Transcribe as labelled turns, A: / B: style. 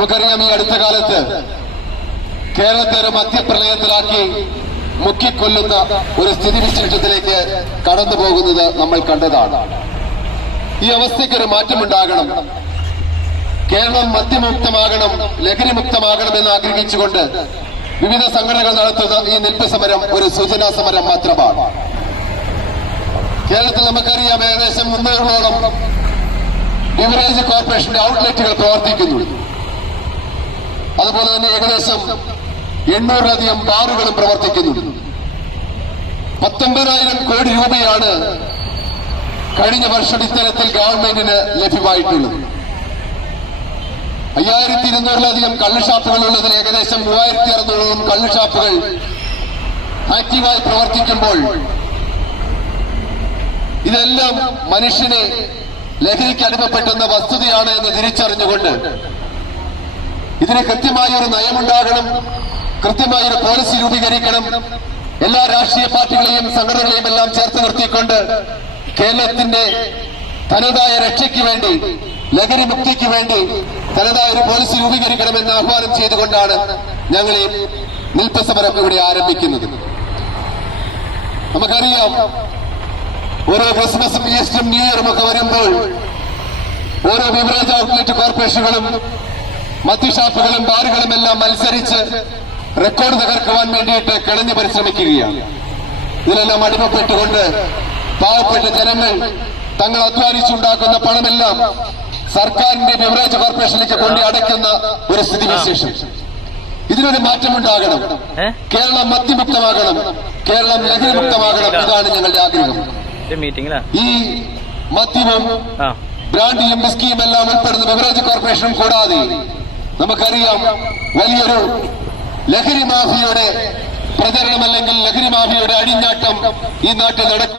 A: നമുക്കറിയാം ഈ അടുത്ത കാലത്ത് കേരളത്തെ ഒരു മധ്യപ്രളയത്തിലാക്കി മുക്കിക്കൊല്ലുന്ന ഒരു സ്ഥിതിവിശേഷത്തിലേക്ക് കടന്നു പോകുന്നത് നമ്മൾ കണ്ടതാണ്. ഈ അവസ്ഥയ്ക്ക് ഒരു മാറ്റമുണ്ടാകണം. കേരളം മദ്യമുക്തമാകണം ലഹരിമുക്തമാകണം എന്ന് ആഗ്രഹിച്ചുകൊണ്ട് വിവിധ സംഘടനകൾ നടത്തുന്ന ഈ നിൽപ്പ് സമരം ഒരു സൂചനാ സമരം മാത്രമാണ്. കേരളത്തിൽ നമുക്കറിയാം ഏകദേശം മുന്നൂറോളം ബിവറേജ് കോർപ്പറേഷന്റെ ഔട്ട്ലെറ്റുകൾ പ്രവർത്തിക്കുന്നു അതുപോലെ തന്നെ ഏകദേശം എണ്ണൂറിലധികം ബാറുകളും പ്രവർത്തിക്കുന്നു. പത്തൊമ്പതിനായിരം കോടി രൂപയാണ് കഴിഞ്ഞ വർഷം ഇത്തരത്തിൽ ഗവൺമെന്റിന് ലഭ്യമായിട്ടുള്ളത്. അയ്യായിരത്തി ഇരുന്നൂറിലധികം കള്ളുഷാപ്പുകൾ ഉള്ളതിൽ ഏകദേശം മൂവായിരത്തി അറുന്നൂറോളം കള്ളുഷാപ്പുകൾ ആക്റ്റീവായി പ്രവർത്തിക്കുമ്പോൾ ഇതെല്ലാം മനുഷ്യനെ ലഹരിക്ക് അനുഭവപ്പെട്ടുന്ന വസ്തുതയാണ് എന്ന് തിരിച്ചറിഞ്ഞുകൊണ്ട് ഇതിന് കൃത്യമായ ഒരു നയമുണ്ടാകണം കൃത്യമായ ഒരു പോളിസി രൂപീകരിക്കണം. എല്ലാ രാഷ്ട്രീയ പാർട്ടികളെയും സംഘടനകളെയും എല്ലാം ചേർത്ത് നിർത്തിക്കൊണ്ട് കേരളത്തിന്റെ തനതായ രക്ഷയ്ക്ക് വേണ്ടി ലഹരി മുക്തിക്ക് വേണ്ടി തനതായ ഒരു പോളിസി രൂപീകരിക്കണം എന്ന് ആഹ്വാനം ചെയ്തുകൊണ്ടാണ് ഞങ്ങൾ ഈ നിൽപ്പ് സമരം ഇവിടെ ആരംഭിക്കുന്നത്. നമുക്കറിയാം ഓരോ ക്രിസ്മസും ഈസ്റ്ററും ന്യൂ ഇയറും ഒക്കെ വരുമ്പോൾ ഓരോ ബിവറേജ് ഔട്ട്ലെറ്റ് കോർപ്പറേഷനുകളും മദ്യഷാപ്പുകളും ബാറുകളും എല്ലാം മത്സരിച്ച് റെക്കോർഡ് തകർക്കുവാൻ വേണ്ടിയിട്ട് കിളഞ്ഞു പരിശ്രമിക്കുകയാണ്. ഇതിലെല്ലാം അടിമപ്പെട്ടുകൊണ്ട് പാവപ്പെട്ട ജനങ്ങൾ തങ്ങൾ അധ്വാനിച്ചുണ്ടാക്കുന്ന പണമെല്ലാം സർക്കാരിന്റെ ബിവറേജ് കോർപ്പറേഷനിലേക്ക് കൊണ്ട് അടയ്ക്കുന്ന ഒരു സ്ഥിതിവിശേഷം. ഇതിനൊരു മാറ്റമുണ്ടാകണം? കേരളം മദ്യമുക്തമാകണം. കേരളം ലഹരിമുക്തമാകണം. ഇതാണ് ഞങ്ങളുടെ ആഗ്രഹം. ഈ മദ്യവും ബ്രാൻഡിയും വിസ്കിയും എല്ലാം ഉൾപ്പെടുന്ന ബിവറേജ് കോർപ്പറേഷനും കൂടാതെ നമുക്കറിയാം വലിയൊരു ലഹരി മാഫിയുടെ പ്രചരണം അല്ലെങ്കിൽ ലഹരി മാഫിയുടെ അടിഞ്ഞാട്ടം ഈ നാട്ടിൽ നടക്കും.